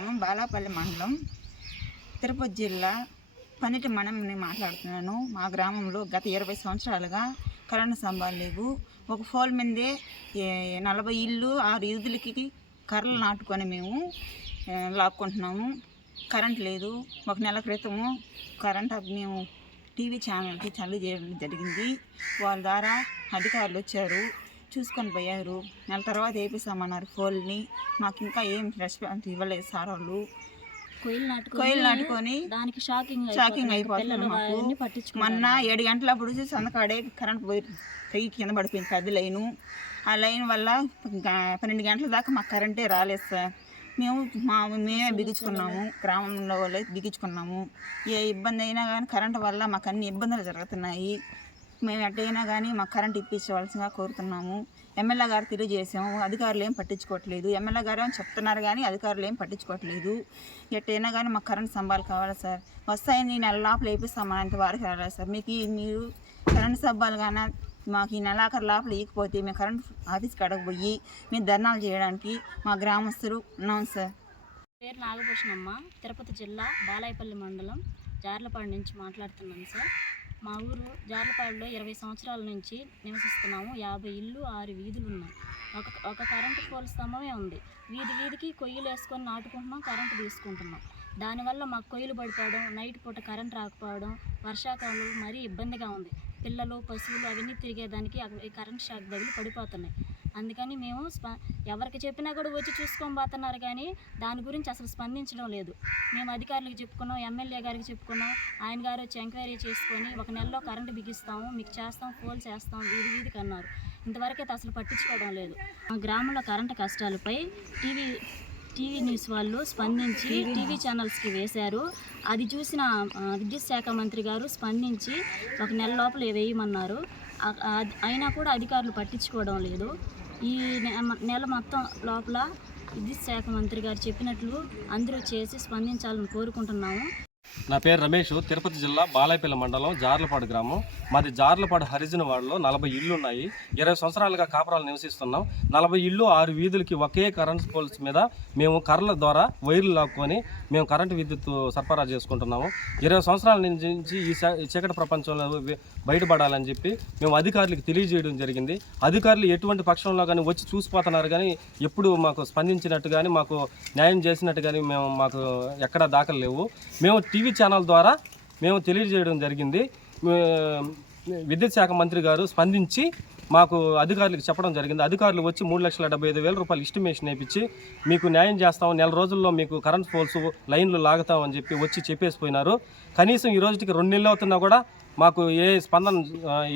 గ్రామం బాలాపల్లి మండలం తిరుపతి జిల్లా పన్నెటి మనం మాట్లాడుతున్నాను. మా గ్రామంలో గత ఇరవై సంవత్సరాలుగా కరెంటు స్తంభాలు లేవు. ఒక ఫోల్ మీదే నలభై ఇల్లు ఆరు ఇదులకి కర్రలు నాటుకొని మేము లాక్కుంటున్నాము. కరెంట్ లేదు. ఒక నెల క్రితము కరెంట్ మేము టీవీ ఛానల్కి చల్లు చేయడం జరిగింది. వాళ్ళ ద్వారా అధికారులు వచ్చారు. చూసుకొని పోయారు. నెల తర్వాత వేపిస్తామన్నారు ఫోల్ని మాకు ఇంకా ఏం రెస్పాన్స్ ఇవ్వలేదు సార్ వాళ్ళు. కోయిలు నాటుకొని దానికి షాకింగ్ షాకింగ్ అయిపోతుంది. మాకు. మొన్న ఏడు గంటలప్పుడు చూసి సందకాడే కరెంట్ పోయి తెగి కింద పడిపోయింది పెద్ద లైను. ఆ లైన్ వల్ల పన్నెండు గంటల దాకా మాకు కరెంటే రాలేదు సార్. మేము మా మేమే బిగించుకున్నాము. గ్రామంలో వాళ్ళే బిగించుకున్నాము. ఏ ఇబ్బంది అయినా కానీ కరెంట్ వల్ల మాకు అన్ని ఇబ్బందులు జరుగుతున్నాయి. మేము ఎట్టయినా కానీ మాకు కరెంట్ ఇప్పించవలసిందిగా కోరుతున్నాము. ఎమ్మెల్యే గారు తెలియజేసాము అధికారులు ఏం పట్టించుకోవట్లేదు. ఎమ్మెల్యే గారు అని చెప్తున్నారు కానీ అధికారులు ఏం పట్టించుకోవట్లేదు. ఎట్టయినా కానీ మాకు కరెంట్ సంబాలు కావాలి సార్. వస్తాయని ఈ నెల లోపల వేపిస్తామని అంత వారికి రాలేదు సార్. మీకు మీరు కరెంట్ సబ్బాలు కానీ మాకు ఈ నెలాఖరు లోపల ఇవ్వకపోతే మేము కరెంట్ ఆఫీస్కి అడగబోయి మేము ధర్నాలు చేయడానికి మా గ్రామస్తులు ఉన్నాం సార్. పేరు నాగభూషణమ్మ. తిరుపతి జిల్లా బాలాయపల్లి మండలం జార్లపాడు నుంచి మాట్లాడుతున్నాను సార్. మా ఊరు జార్లపాడులో ఇరవై సంవత్సరాల నుంచి నివసిస్తున్నాము. యాభై ఇల్లు ఆరు వీధులు ఉన్నాయి ఒక ఒక కరెంటు పోల్ స్తంభమే ఉంది. వీధి వీధికి కొయ్యలు వేసుకొని నాటుకుంటున్నాం కరెంటు తీసుకుంటున్నాం. దానివల్ల మాకు కొయ్యలు పడిపోవడం నైట్ పూట కరెంట్ రాకపోవడం వర్షాకాలం మరీ ఇబ్బందిగా ఉంది. పిల్లలు పశువులు అవన్నీ తిరిగేదానికి అవి కరెంట్ షాక్ తగిలి పడిపోతున్నాయి. అందుకని మేము స్ప ఎవరికి చెప్పినా కూడా వచ్చి చూసుకొని పోతున్నారు కానీ దాని గురించి అసలు స్పందించడం లేదు. మేము అధికారులకు చెప్పుకున్నాం ఎమ్మెల్యే గారికి చెప్పుకున్నాం ఆయన గారు వచ్చి ఎంక్వైరీ చేసుకొని ఒక నెలలో కరెంటు బిగిస్తాము మీకు చేస్తాం ఫోన్ చేస్తాం వీధి వీధికి అన్నారు. ఇంతవరకైతే అసలు పట్టించుకోవడం లేదు. మా గ్రామంలో కరెంటు కష్టాలపై టీవీ టీవీ న్యూస్ వాళ్ళు స్పందించి టీవీ ఛానల్స్కి వేశారు. అది చూసిన విద్యుత్ శాఖ మంత్రి గారు స్పందించి ఒక నెల లోపల వేయమన్నారు. అయినా కూడా అధికారులు పట్టించుకోవడం లేదు. ఈ నె- నెల మొత్తం లోపల విద్యుత్ శాఖ మంత్రి గారు చెప్పినట్లు అందరూ చేసి స్పందించాలని కోరుకుంటున్నాము. నా పేరు రమేష్ తిరుపతి జిల్లా బాలాయపల్లి మండలం జార్లపాడు గ్రామం. మాది జార్లపాడు హరిజన వాడలో నలభై ఇళ్ళు ఉన్నాయి ఇరవై సంవత్సరాలుగా కాపురాలు నివసిస్తున్నాం. నలభై ఇళ్ళు ఆరు వీధులకి ఒకే కరెంట్ పోల్స్ మీద మేము కర్రల ద్వారా వైర్లు లాక్కొని మేము కరెంటు విద్యుత్ సరఫరా చేసుకుంటున్నాము. ఇరవై సంవత్సరాల నుంచి ఈ చీకటి ప్రపంచంలో బయటపడాలని చెప్పి మేము అధికారులకు తెలియజేయడం జరిగింది. అధికారులు ఎటువంటి పక్షంలో కానీ వచ్చి చూసిపోతున్నారు కానీ ఎప్పుడు మాకు స్పందించినట్టు కానీ మాకు న్యాయం చేసినట్టు కానీ మేము మాకు ఎక్కడా దాఖలు లేవు. మేము టీవీ ఛానల్ ద్వారా మేము తెలియజేయడం జరిగింది. విద్యుత్ శాఖ మంత్రి గారు స్పందించి మాకు అధికారులకు చెప్పడం జరిగింది. అధికారులు వచ్చి మూడు లక్షల డెబ్బై ఐదు వేల రూపాయలు ఎస్టిమేషన్ వేయించి మీకు న్యాయం చేస్తాం నెల రోజుల్లో మీకు కరెంట్ పోల్స్ లైన్లు లాగుతామని చెప్పి వచ్చి చెప్పేసిపోయినారు. కనీసం ఈ రోజుకి రెండు నెలలు అవుతున్నా కూడా మాకు ఏ స్పందన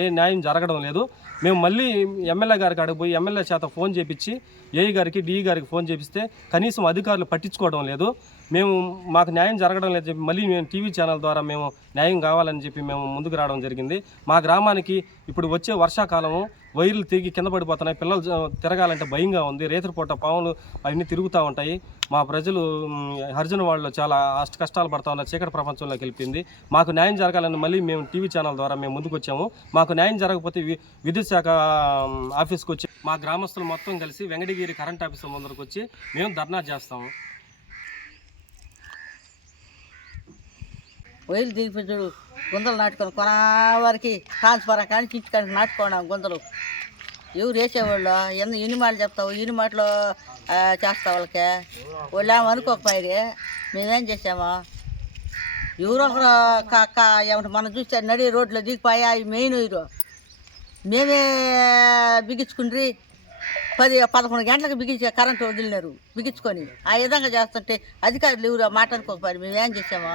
ఏ న్యాయం జరగడం లేదు. మేము మళ్ళీ ఎమ్మెల్యే గారికి అడిగి పోయి ఎమ్మెల్యే చేత ఫోన్ చేపించి ఏఈ గారికి డిఈ గారికి ఫోన్ చేపిస్తే కనీసం అధికారులు పట్టించుకోవడం లేదు. మేము మాకు న్యాయం జరగడం లేదు చెప్పి మళ్ళీ మేము టీవీ ఛానల్ ద్వారా మేము న్యాయం కావాలని చెప్పి మేము ముందుకు రావడం జరిగింది. మా గ్రామానికి ఇప్పుడు వచ్చే వర్షాకాలము వైర్లు తిరిగి కింద పడిపోతున్నాయి. పిల్లలు తిరగాలంటే భయంగా ఉంది. రేతురుపూట పాములు అవన్నీ తిరుగుతూ ఉంటాయి. మా ప్రజలు హరిజన వాళ్ళు చాలా అష్ట కష్టాలు పడతా ఉన్న చీకటి ప్రపంచంలోకి వెళ్ళిపోయింది మాకు న్యాయం జరగాలని మళ్ళీ మేము టీవీ ఛానల్ ద్వారా మేము ముందుకు వచ్చాము. మాకు న్యాయం జరగకపోతే వి- విద్యుత్ శాఖ ఆఫీస్కి వచ్చి మా గ్రామస్తులు మొత్తం కలిసి వెంకటగిరి కరెంట్ ఆఫీస్ ముందరకు వచ్చి మేము ధర్నా చేస్తాము. వైర్లు దిగిపోయాడు గుంతలు నాటుకొని కొనవారికి వరకు కానీ ఇంటికాడికి నాటుకోవడం గుంతలు. ఎవరు వేసేవాళ్ళు? ఎన్ని ఎన్ని మాటలు చెప్తావు? ఎన్ని మాటలు చేస్తావు వాళ్ళకి? వాళ్ళు ఏమనుకోకపోయి మేమేం చేసాము? ఎవరో ఒకరు ఏమంటే మనం చూస్తే నడి రోడ్లో దిగిపోయి అవి మెయిన్ ఇరు. మేమే బిగించుకుండ్రి. పది పదకొండు గంటలకు బిగించి కరెంటు వదిలినారు. బిగించుకొని. ఆ విధంగా చేస్తుంటే అధికారులు ఎవరు మాట్లాడుకోకపోయారు మాట అనుకోకపోయారు చేసాము?